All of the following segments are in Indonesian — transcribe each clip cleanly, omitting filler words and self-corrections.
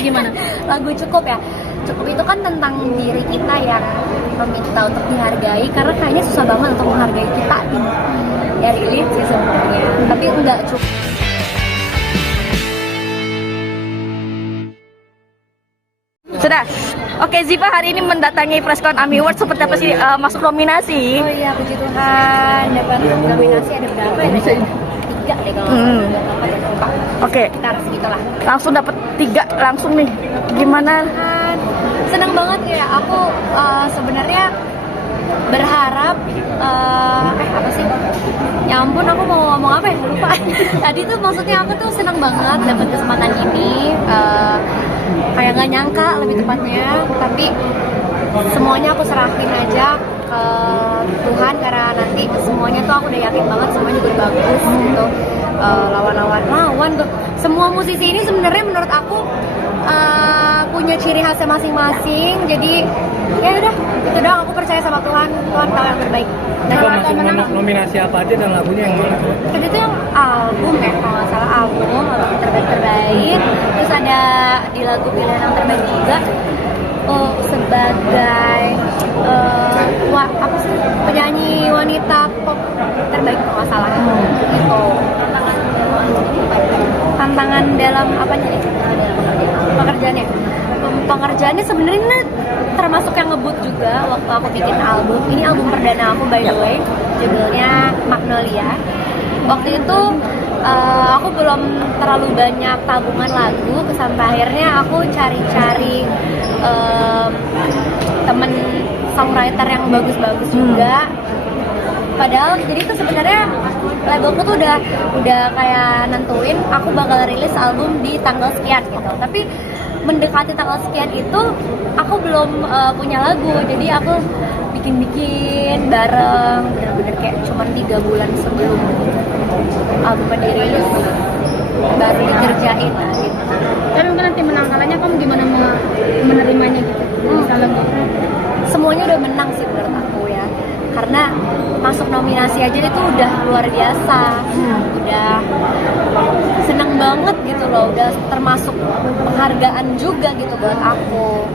gimana? Lagu Cukup ya. Cukup itu kan tentang diri kita yang meminta untuk dihargai, karena kayaknya susah banget untuk menghargai kita nih. Ya relate sih sebenarnya, tapi enggak cukup. Sudah. Oke, Ziva hari ini mendatangi preskon AMI Awards, seperti apa sih masuk nominasi? Oh iya, puji Tuhan dapat nominasi ada berapa ya? 3 deh kalau Oke. sekitar segitulah. Langsung dapat 3 langsung nih. Gimana? Senang banget ya. Aku sebenarnya berharap apa sih? Ya ampun, aku mau ngomong apa ya? Lupa. Tadi tuh maksudnya aku tuh senang banget dapat kesempatan ini. Kayak nggak nyangka lebih tepatnya, tapi semuanya aku serahin aja ke Tuhan, karena nanti semuanya tuh aku udah yakin banget semuanya juga bagus gitu. Lawan tuh semua musisi ini sebenarnya menurut aku punya ciri khasnya masing-masing, jadi ya udah itu doang, aku percaya sama Tuhan tahu yang terbaik. Dan masuk nominasi apa aja dan lagunya yang mana? Tadi itu yang album ya, kalau nggak salah album terbaik, terus ada di lagu pilihan yang terbaik juga sebagai apa sih, penyanyi wanita pop terbaik kalau nggak salah gitu. Tantangan dalam apa nih pekerjaannya sebenarnya ini termasuk yang ngebut juga waktu aku bikin album. Ini album perdana aku by the way, judulnya Magnolia. Waktu itu aku belum terlalu banyak tabungan lagu, sampai akhirnya aku cari-cari temen songwriter yang bagus-bagus juga. Padahal jadi itu sebenarnya labelku tuh udah kayak nentuin aku bakal rilis album di tanggal sekian gitu. Tapi mendekati tanggal sekian itu aku belum punya lagu, jadi aku bikin bareng, bener-bener kayak cuman 3 bulan sebelum albumnya dirilis baru dikerjain gitu. Tapi mungkin nanti menang kalahnya kamu gimana menerimanya gitu? Misalnya Semuanya udah menang sih menurut aku ya, karena masuk nominasi aja itu udah luar biasa, udah seneng banget gitu loh, udah termasuk penghargaan juga gitu buat aku.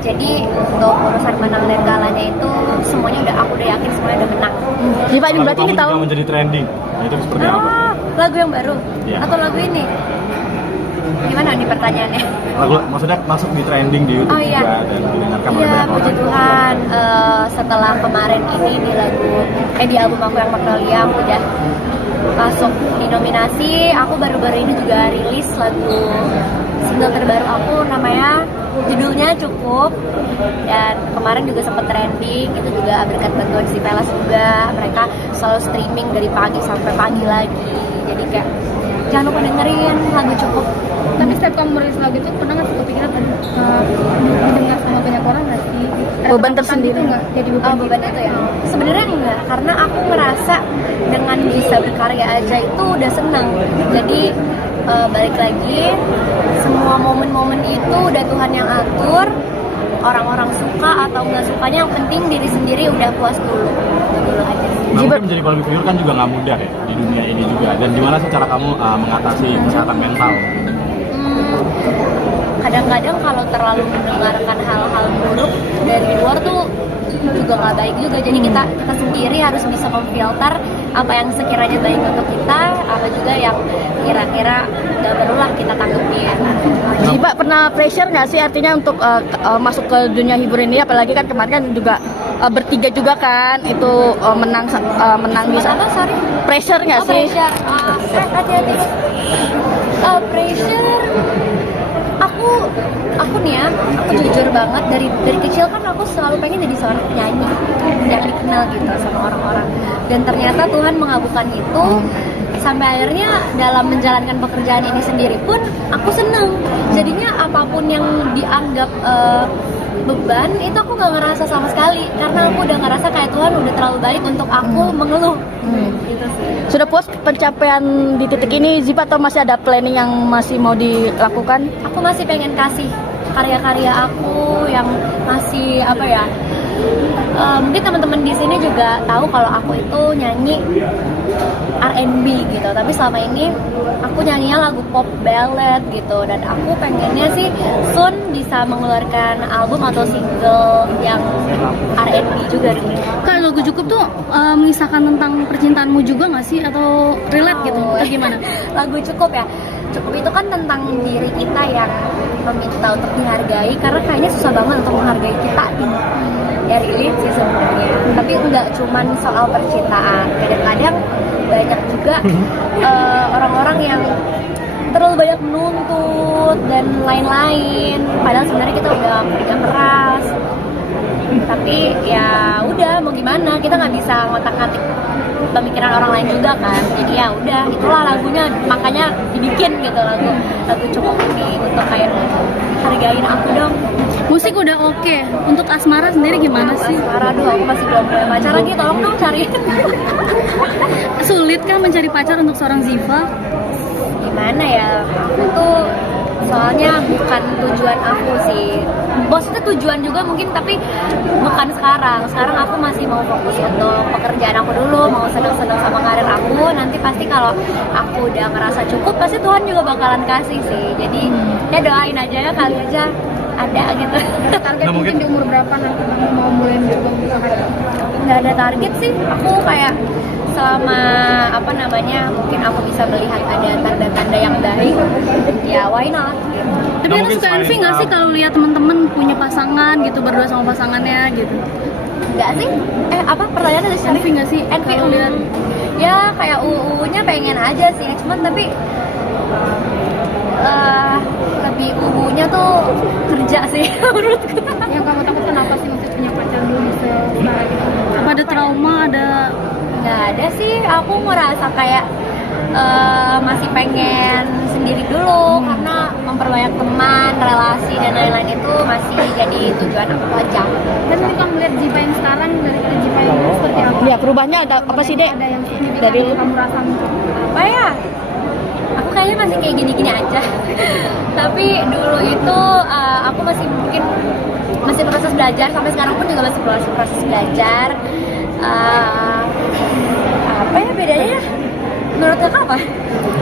Jadi untuk urusan menang dan kalahnya itu semuanya aku udah yakin semuanya udah menang. Ziva ini berarti ini tahu menjadi trending. Nah, itu seperti apa? Lagu yang baru Ya. atau lagu ini? Gimana nih pertanyaannya? Lagu maksudnya masuk di trending di YouTube Oh, iya. juga dan didengarkan oleh Iya, banyak puji orang. Tuhan. Setelah kemarin ini di lagu di album aku yang Magnolia aku udah masuk di nominasi. Aku baru-baru ini juga rilis lagu single terbaru aku, namanya judulnya Cukup, dan kemarin juga sempat trending. Itu juga berkat bantuan si Pelas juga, mereka selalu streaming dari pagi sampai pagi lagi, jadi kayak jangan lupa dengerin lagu Cukup. Tapi setiap kamu merilis lagu itu pernah nggak sih kepikiran mendengar sama banyak orang nggak sih? Beban tersendiri nggak jadi beban itu ya? Sebenarnya enggak, karena aku merasa dengan bisa berkarya aja itu udah seneng. Jadi balik lagi, semua momen-momen itu udah Tuhan yang atur. Orang-orang suka atau nggak sukanya, yang penting diri sendiri udah puas dulu. Itu dulu aja sih. Nah, mungkin menjadi public figure kan juga nggak mudah ya di dunia ini juga. Dan gimana sih cara kamu mengatasi kesehatan mental? Kadang-kadang kalau terlalu mendengarkan hal-hal buruk dari luar tuh juga nggak baik juga. Jadi kita sendiri harus bisa memfilter apa yang sekiranya baik untuk kita, apa juga yang kira-kira nggak perlulah kita tanggepin. Ziva pernah pressure nggak sih artinya untuk masuk ke dunia hiburan ini, apalagi kan kemarin kan juga bertiga juga kan itu menang bisa Apa, sorry? pressure nggak sih? Pressure. Hati-hati. Pressure. Aku nih ya, aku jujur banget dari kecil kan aku selalu pengen jadi seorang penyanyi yang dikenal gitu sama orang-orang, dan ternyata Tuhan mengabulkan itu. Sampai akhirnya dalam menjalankan pekerjaan ini sendiri pun aku seneng. Jadinya apapun yang dianggap beban itu aku gak ngerasa sama sekali, karena aku udah ngerasa kayak Tuhan udah terlalu baik untuk aku mengeluh. Gitu sih. Sudah puas pencapaian di titik ini Ziva, atau masih ada planning yang masih mau dilakukan? Aku masih pengen kasih karya-karya aku yang masih apa ya, mungkin teman-teman di sini juga tahu kalau aku itu nyanyi R&B gitu, tapi selama ini aku nyanyinya lagu pop ballad gitu, dan aku pengennya sih soon bisa mengeluarkan album atau single yang R&B juga gitu. Kak, lagu Cukup tuh mengisahkan tentang percintaanmu juga nggak sih, atau relate gitu, atau gimana? Lagu Cukup ya, Cukup itu kan tentang diri kita yang meminta untuk dihargai, karena kayaknya susah banget untuk menghargai kita gitu. Ya relate sih sebenarnya, tapi nggak cuman soal percintaan. Kadang-kadang banyak juga orang-orang yang terlalu banyak menuntut dan lain-lain, padahal sebenarnya kita udah kerja keras, tapi ya udah mau gimana, kita nggak bisa ngotak-ngatik pemikiran orang lain juga kan. Jadi ya udah, itulah lagunya, makanya dibikin gitu lagu Cukup ini, untuk kayak hargain aku dong. Musik udah oke. Untuk asmara sendiri gimana sih? Asmara, aduh aku masih belum punya pacar lagi, tolong dong cari. Sulit kan mencari pacar untuk seorang Ziva? Gimana ya, aku tuh soalnya bukan tujuan aku sih. Maksudnya tujuan juga mungkin, tapi bukan sekarang. Sekarang aku masih mau fokus untuk pekerjaan aku dulu, mau senang-senang sama karir aku. Nanti pasti kalau aku udah ngerasa cukup, pasti Tuhan juga bakalan kasih sih. Jadi ya doain aja ya, kali aja ada gitu. Target mungkin di umur berapa nanti kamu mau mulai mencoba karir? Nggak ada target sih, aku kayak selama apa namanya, mungkin aku bisa melihat ada tanda-tanda yang baik, ya why not gitu. Tapi kan suka envy nggak sih kalau lihat teman-teman punya pasangan gitu, berdua sama pasangannya gitu? Enggak sih, apa pertanyaannya tadi? Envy nggak sih kalau lihat? Ya kayak UU-nya pengen aja sih, cuman tapi lebih UU-nya tuh kerja sih menurutku. Yang kamu takut kenapa sih masih punya pacar dulu bisa gitu? Apa ada trauma, ada? Nggak ada sih, aku merasa kayak masih pengen sendiri dulu, karena memperbanyak teman, relasi dan lain-lain itu masih jadi tujuan aku aja. Dan ini kamu lihat Ziva yang sekarang dari Ziva yang dulu seperti apa? Ya perubahannya ada apa sih Dek? Ada yang signifikan Dari yang kamu rasa? Apa ya? Aku kayaknya masih kayak gini-gini aja. Tapi dulu itu aku masih mungkin masih proses belajar, sampai sekarang pun juga masih proses belajar. Apa ya bedanya ya? Menurut kakak apa?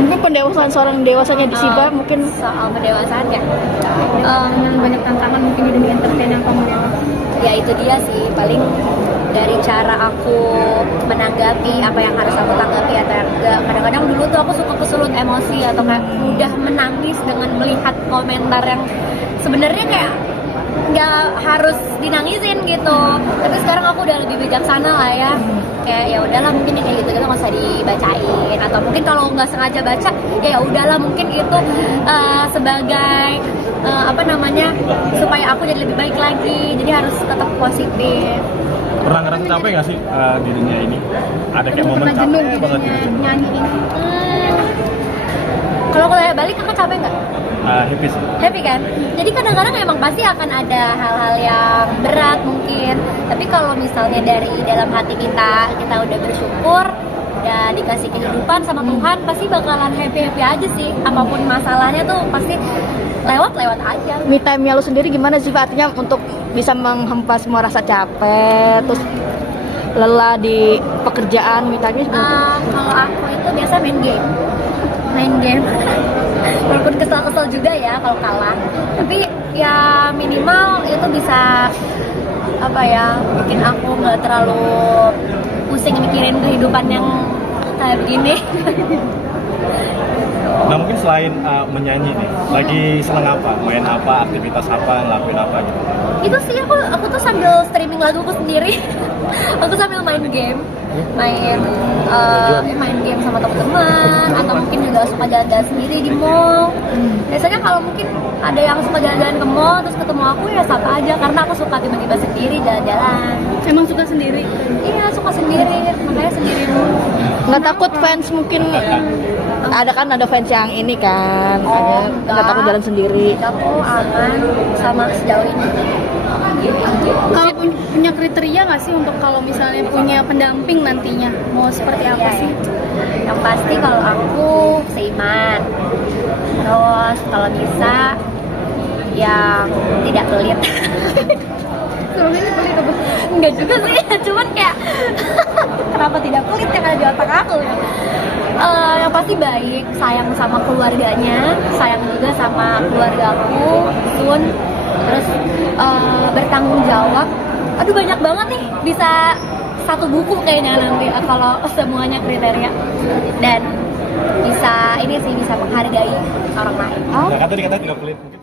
Mungkin pendewasaan seorang dewasanya di Ziva mungkin Soal pendewasaan ya. Dengan banyak tantangan mungkin di dunia entertain yang kamu lihat. Ya itu dia sih, paling dari cara aku menanggapi apa yang harus aku tanggapi atau yang enggak. Kadang-kadang dulu tuh aku suka kesulut emosi atau kayak mudah menangis dengan melihat komentar yang sebenarnya kayak nggak harus dinangisin gitu. Tapi sekarang aku udah lebih bijaksana lah ya, kayak ya udahlah, mungkin yang kayak gitu nggak usah dibacain, atau mungkin kalau nggak sengaja baca ya udahlah, mungkin itu sebagai apa namanya, supaya aku jadi lebih baik lagi, jadi harus tetap positif. Pernah ngerasa capek nggak sih di dunia ini? Ada kayak momen Pernah jenuh capek banget gitu? nyanyi ini? Kalau aku tanya balik, kakak capek nggak? Happy sih. Happy kan? Jadi kadang-kadang emang pasti akan ada hal-hal yang berat mungkin, tapi kalau misalnya dari dalam hati kita udah bersyukur, udah dikasih kehidupan sama Tuhan, pasti bakalan happy-happy aja sih. Apapun masalahnya tuh pasti lewat aja. me time-nya lu sendiri gimana sih Pak? Artinya untuk bisa menghempas semua rasa capek, terus lelah di pekerjaan, me time-nya gimana? Kalau aku itu biasa main game. Walaupun kesel-kesel juga ya kalau kalah, tapi ya minimal itu bisa apa ya, bikin aku nggak terlalu pusing mikirin kehidupan yang kayak begini. Nah mungkin selain menyanyi nih, lagi seneng apa? Main apa? Aktivitas apa? Ngelakuin apa gitu? Itu sih aku tuh sambil streaming laguku sendiri. Aku sambil main game sama teman-teman, atau mungkin juga suka jalan-jalan sendiri di mall. Biasanya kalau mungkin ada yang suka jalan-jalan ke mall terus ketemu aku, ya sapa aja, karena aku suka tiba-tiba sendiri jalan-jalan. Emang suka sendiri? Iya, suka sendiri, makanya sendiri dulu. Nggak takut fans mungkin ada fans yang ini kan, nggak takut jalan sendiri. Aku aman sama sejauh ini. Kalau punya kriteria nggak sih untuk kalau misalnya punya pendamping nantinya, mau seperti apa Iya, sih? Yang pasti kalau aku seiman, terus kalau bisa yang tidak pelit. Suruh ini pelit apa? Enggak juga sih, cuman kayak kenapa tidak pelit yang ada di otak aku. Yang pasti baik, sayang sama keluarganya, sayang juga sama keluarga aku, Sun. Terus bertanggung jawab. Aduh banyak banget nih, bisa satu buku kayaknya nanti kalau semuanya kriteria. Dan bisa ini sih, bisa menghargai orang lain. Nah, kan tadi katanya tidak pelit, mungkin